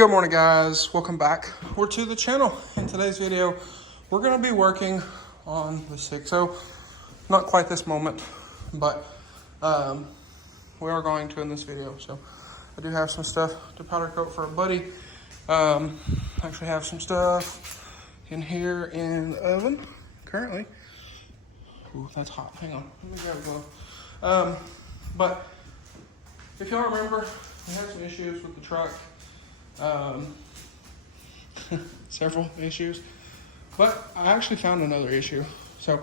Good morning, guys. Welcome back. We're to the channel. In today's video, we're going to be working on the 6.0. Not quite this moment, but we are going to in this video. So I do have some stuff to powder coat for a buddy. Actually have some stuff in here in the oven currently. Ooh, that's hot. Hang on. Let me grab a glove. But if y'all remember, we had some issues with the truck. Several issues, but I actually found another issue. So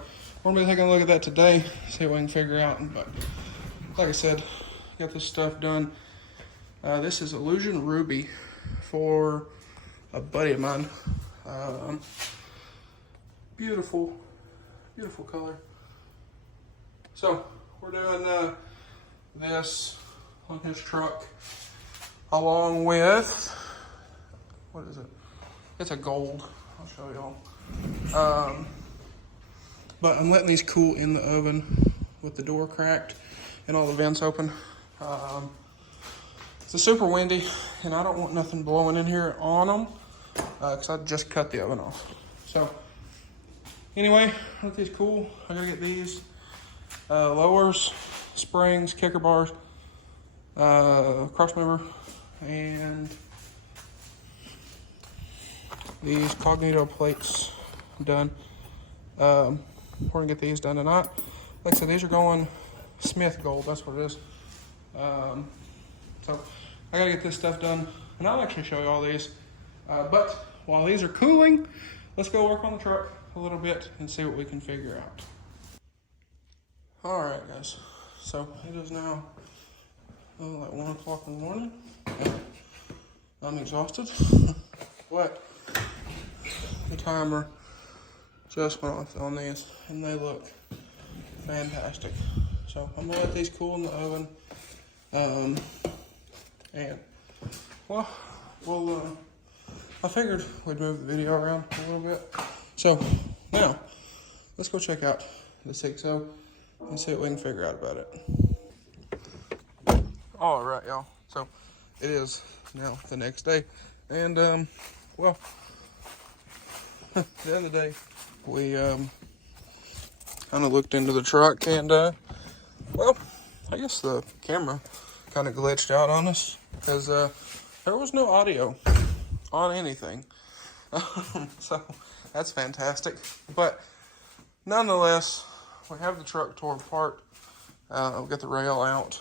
we're gonna be taking a look at that today, see what we can figure out. But like I said, got this stuff done. This is Illusion Ruby for a buddy of mine. Beautiful, beautiful color. So we're doing this on his truck along with, what is it? It's a gold. I'll show y'all. But I'm letting these cool in the oven with the door cracked and all the vents open. It's super windy, and I don't want nothing blowing in here on them because I just cut the oven off. So anyway, let these cool. I gotta get these lowers, springs, kicker bars, cross member, and these cognito plates done. We're gonna get these done tonight. Like I said, these are going Smith gold, that's what it is. So I gotta get this stuff done, and I'll actually show you all these. But while these are cooling, let's go work on the truck a little bit and see what we can figure out. All right, guys, so it is now like 1 o'clock in the morning. I'm exhausted, but the timer just went off on these, and they look fantastic. So I'm gonna let these cool in the oven, and well, I figured we'd move the video around a little bit. So now let's go check out the 6.0 and see what we can figure out about it. All right, y'all. So it is now the next day, and well, at the end of the day, we kind of looked into the truck, and well, I guess the camera kind of glitched out on us because there was no audio on anything. So that's fantastic, but nonetheless, we have the truck tore apart. We got the rail out.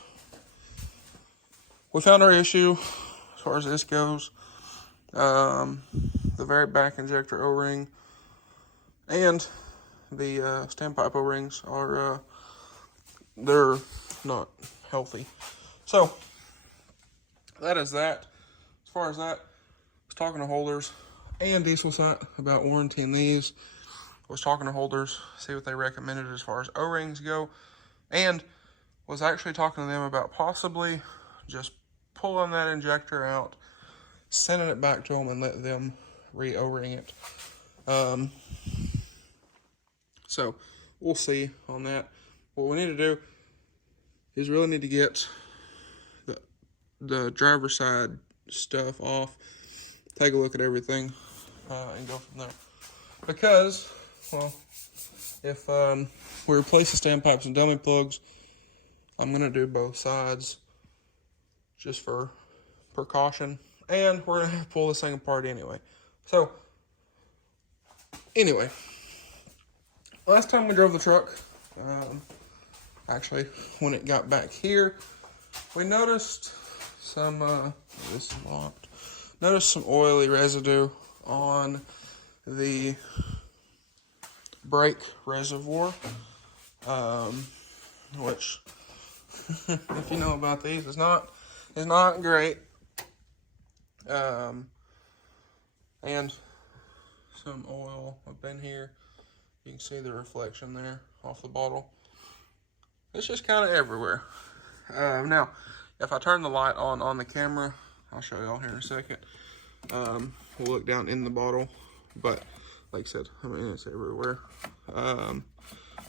We found our issue as far as this goes. The very back injector O-ring and the standpipe O-rings are they're not healthy. So that is that. As far as that, I was talking to Holders and Diesel Site about warranting these. I was talking to Holders, see what they recommended as far as O-rings go, and was actually talking to them about possibly just pulling that injector out, sending it back to them, and let them re-O-ring it. So we'll see on that. What we need to do is really need to get the driver's side stuff off, take a look at everything, and go from there. Because, well, if we replace the standpipes and dummy plugs, I'm going to do both sides just for precaution. And we're going to have to pull this thing apart anyway. So, anyway, last time we drove the truck, actually, when it got back here, we noticed some, this is locked, noticed some oily residue on the brake reservoir, which, if you know about these, is not great. And some oil up in here. You can see the reflection there off the bottle. It's just kind of everywhere. Now, if I turn the light on the camera, I'll show y'all here in a second. We'll look down in the bottle, but like I said, I mean, it's everywhere.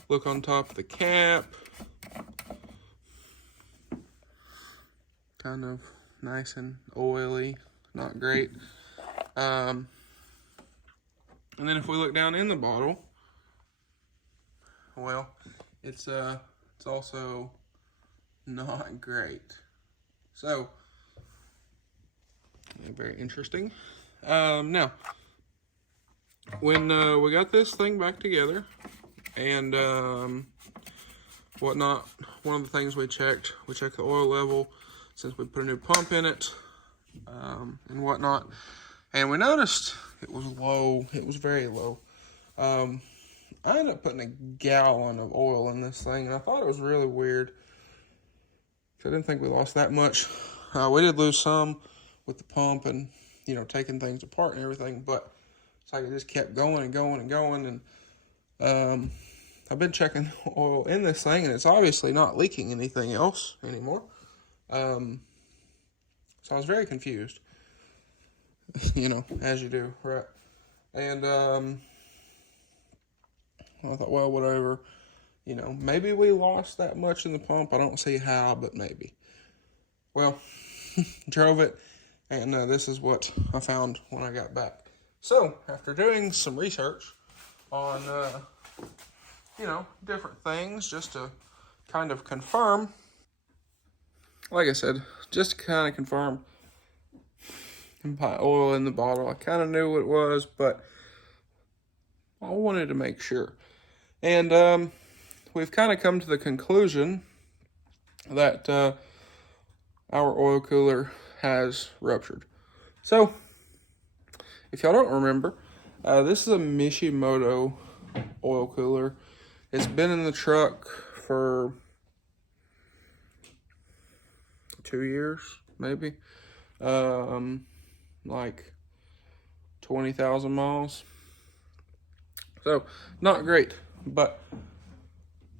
Look on top of the cap. Kind of nice and oily. not great. And then if we look down in the bottle, well, it's also not great. So, very interesting. Now, when we got this thing back together and whatnot, one of the things we checked the oil level since we put a new pump in it and whatnot, and we noticed it was low. It was very low. I ended up putting a gallon of oil in this thing, and I thought it was really weird. I didn't think we lost that much. We did lose some with the pump and, you know, taking things apart and everything, but it's like it just kept going and going and going. And I've been checking oil in this thing, and it's obviously not leaking anything else anymore. So I was very confused, you know, as you do, right? And I thought, well, whatever. You know, maybe we lost that much in the pump. I don't see how, but maybe. Well, drove it, and this is what I found when I got back. So, after doing some research on, you know, different things, just to kind of confirm, like I said, just to kind of confirm my oil in the bottle. I kind of knew what it was, but I wanted to make sure. And, we've kind of come to the conclusion that our oil cooler has ruptured. So, if y'all don't remember, this is a Mishimoto oil cooler. It's been in the truck for 2 years, maybe. Like 20,000 miles. So, not great, but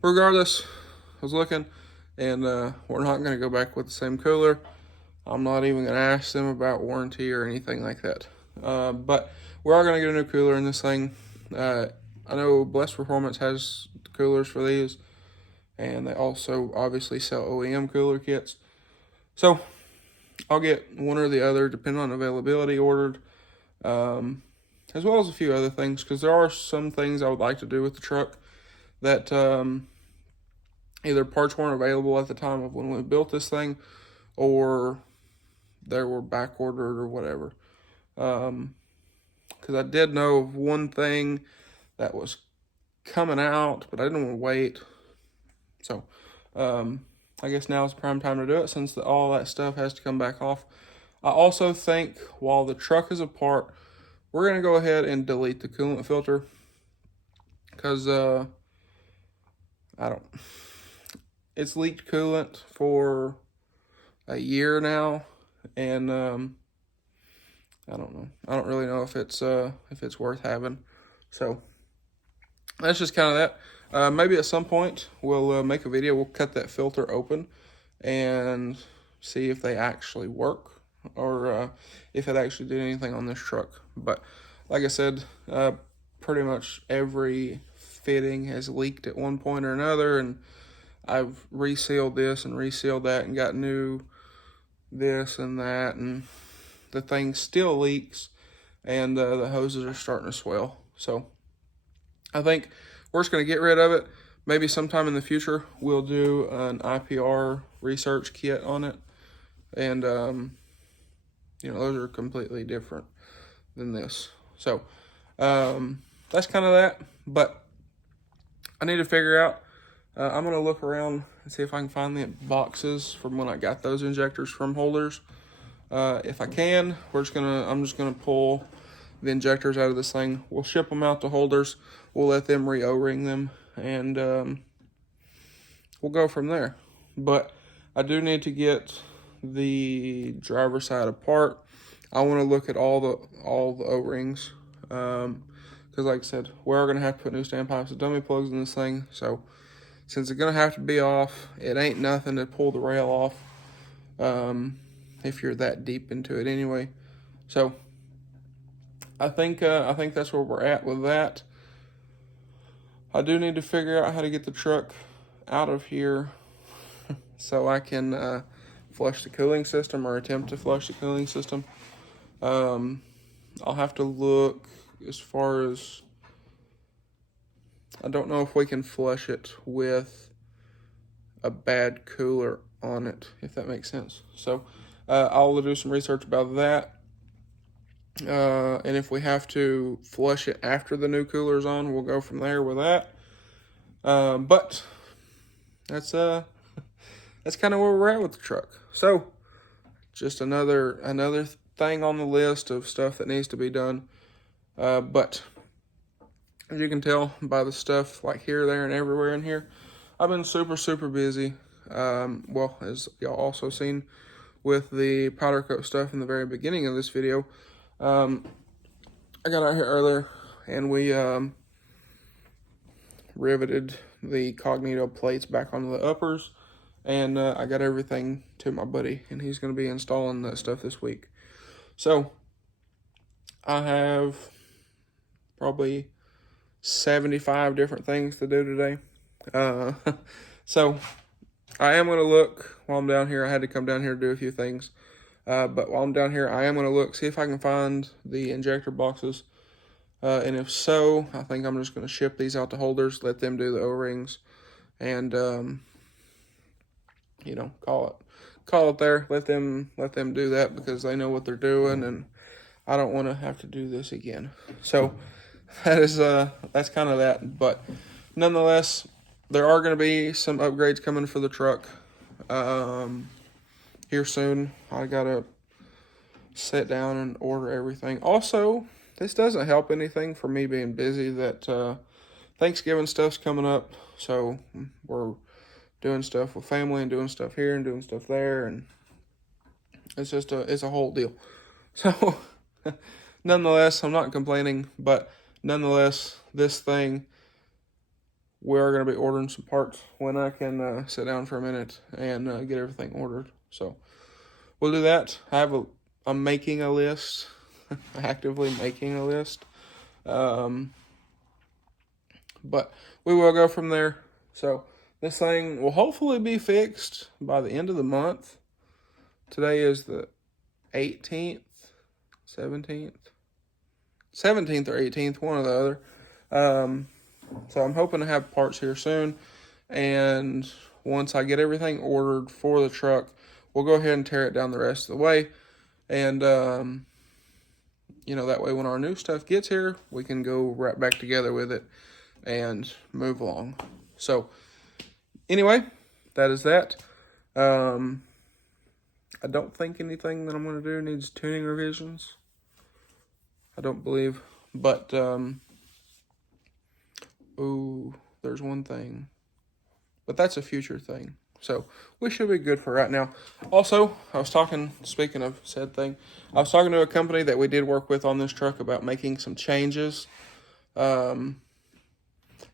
regardless, I was looking, and we're not going to go back with the same cooler. I'm not even going to ask them about warranty or anything like that. But we are going to get a new cooler in this thing. I know Blessed Performance has coolers for these, and they also obviously sell OEM cooler kits. So I'll get one or the other, depending on availability, ordered, as well as a few other things, because there are some things I would like to do with the truck that either parts weren't available at the time of when we built this thing, or they were back ordered or whatever. Because I did know of one thing that was coming out, but I didn't want to wait. So I guess now is the prime time to do it, since all that stuff has to come back off. I also think while the truck is apart, we're going to go ahead and delete the coolant filter, because it's leaked coolant for a year now, and I don't know. I don't really know if it's worth having. So that's just kind of that. Maybe at some point we'll make a video. We'll cut that filter open and see if they actually work, or if it actually did anything on this truck. But like I said, pretty much every fitting has leaked at one point or another, and I've resealed this and resealed that and got new this and that, and the thing still leaks, and the hoses are starting to swell. So I think we're just going to get rid of it. Maybe sometime in the future we'll do an IPR research kit on it, and you know, those are completely different than this. So that's kind of that. But I need to figure out, I'm going to look around and see if I can find the boxes from when I got those injectors from Holders. If I can, I'm just gonna pull the injectors out of this thing. We'll ship them out to Holders. We'll let them re-O-ring them, and we'll go from there. But I do need to get the driver's side apart. I want to look at all the O-rings, because like I said, we're gonna have to put new standpipes and dummy plugs in this thing. So since it's gonna have to be off, it ain't nothing to pull the rail off, if you're that deep into it anyway. So I think that's where we're at with that. I do need to figure out how to get the truck out of here so I can flush the cooling system, or attempt to flush the cooling system. I'll have to look as far as, I don't know if we can flush it with a bad cooler on it, if that makes sense. So I'll do some research about that. And if we have to flush it after the new cooler's on, we'll go from there with that. But that's kind of where we're at with the truck. So just another thing on the list of stuff that needs to be done. But as you can tell by the stuff like here, there, and everywhere in here, I've been super busy. Well, as y'all also seen with the powder coat stuff in the very beginning of this video, I got out here earlier and we riveted the Cognito plates back onto the uppers, and I got everything to my buddy, and he's going to be installing that stuff this week. So I have probably 75 different things to do today. So I am going to look while I'm down here. I had to come down here to do a few things. But while I'm down here, I am going to look, see if I can find the injector boxes. And if so, I think I'm just going to ship these out to holders, let them do the O-rings, and, you know, call it there. Let them do that because they know what they're doing, and I don't want to have to do this again. So that's kind of that. But nonetheless, there are going to be some upgrades coming for the truck here soon. I got to sit down and order everything. Also, this doesn't help anything for me being busy that Thanksgiving stuff's coming up. So we're doing stuff with family and doing stuff here and doing stuff there, and it's just it's a whole deal. So nonetheless, I'm not complaining, but nonetheless, this thing, we're going to be ordering some parts when I can sit down for a minute and get everything ordered. So we'll do that. I'm making a list, actively making a list. But we will go from there. So this thing will hopefully be fixed by the end of the month. Today is the 18th, 17th or 18th, one or the other. So I'm hoping to have parts here soon. And once I get everything ordered for the truck, we'll go ahead and tear it down the rest of the way. And, you know, that way when our new stuff gets here, we can go right back together with it and move along. So anyway, that is that. I don't think anything that I'm going to do needs tuning revisions. I don't believe. But, there's one thing. But that's a future thing. So we should be good for right now. Also, speaking of said thing, I was talking to a company that we did work with on this truck about making some changes.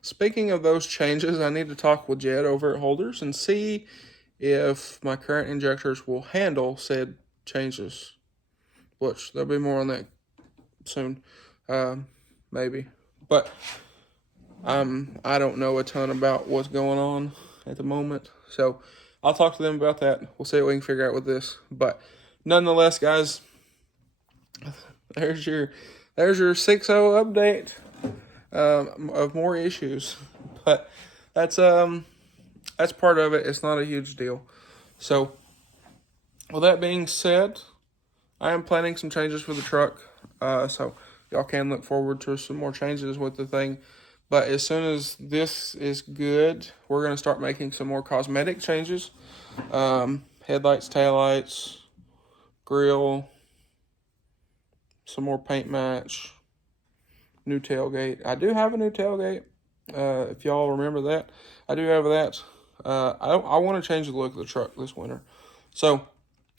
Speaking of those changes, I need to talk with Jed over at Holders and see if my current injectors will handle said changes. Which, there'll be more on that soon. Maybe. But I don't know a ton about what's going on at the moment. So I'll talk to them about that. We'll see what we can figure out with this. But nonetheless, guys, there's your 6.0 update of more issues. But that's part of it. It's not a huge deal. So with that being said, I am planning some changes for the truck. So y'all can look forward to some more changes with the thing. But as soon as this is good, we're going to start making some more cosmetic changes. Headlights, taillights, grill, some more paint match, new tailgate. I do have a new tailgate, if y'all remember that. I do have that. I want to change the look of the truck this winter. So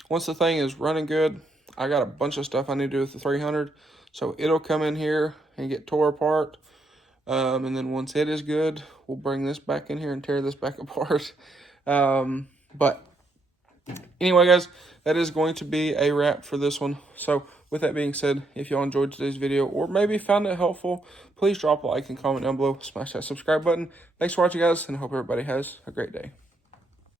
once the thing is running good, I got a bunch of stuff I need to do with the 300. So it'll come in here and get tore apart. And then once it is good, we'll bring this back in here and tear this back apart. But anyway, guys, that is going to be a wrap for this one. So with that being said, if y'all enjoyed today's video or maybe found it helpful, please drop a like and comment down below. Smash that subscribe button. Thanks for watching, guys, and I hope everybody has a great day.